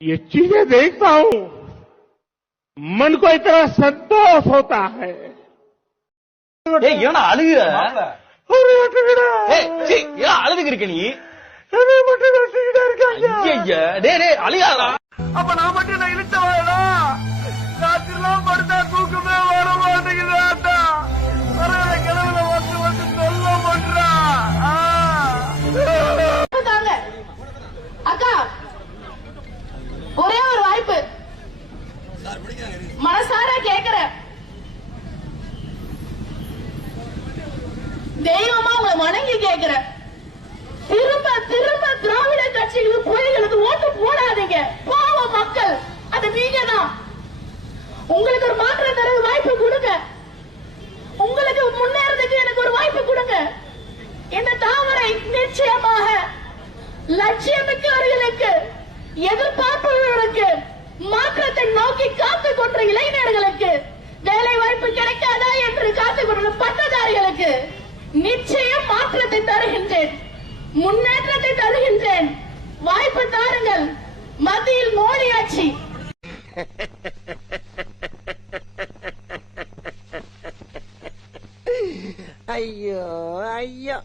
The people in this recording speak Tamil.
ये चीजें देखता हूं, मन को इतना संतोष होता है। ஏன்னா அழுகுற அழுதுக்கு இருக்க நீ அழுகாதா? அப்ப நான் மட்டும் நான் இழுத்த வாழா ராத்திரிலாம் படுத்தா தூக்கமே வர மாட்டேங்குது. வர கிழவுல வந்து வந்து சொல்ல மாட்டா. அக்கா ஒரே ஒரு வாய்ப்பு மனசார கேக்குற, தெய்வமா உங்களை வணங்கி கேக்குற, திரும்ப திரும்ப திராவிட கட்சிகளுக்கு பொய்களுக்கு ஓட்டு போடாதீங்க. பாவ மக்கள் அது நீங்க தான். உங்களுக்கு ஒரு மாற்றம் தர வாய்ப்பு கொடுங்க. உங்களுக்கு முன்னேறதுக்கு எனக்கு ஒரு வாய்ப்பு கொடுங்க. இந்த தாமரை நிச்சயமாக லட்சியமிக்கவர்களுக்கு, எதிர்பார்ப்பவர்களுக்கு, மாற்றத்தை நோக்கி காத்துக் கொண்ட இளைஞர்களுக்கு, வேலை வாய்ப்பு கிடைக்காதா என்று காத்துக் கொண்ட பட்டதாரிகளுக்கு நிச்சயம் மாற்றத்தை தருகின்றேன், முன்னேற்றத்தை தருகின்றேன். வாய்ப்பு தாருங்கள். மத்தியில் மோடி ஆட்சி. ஐயோ ஐயோ.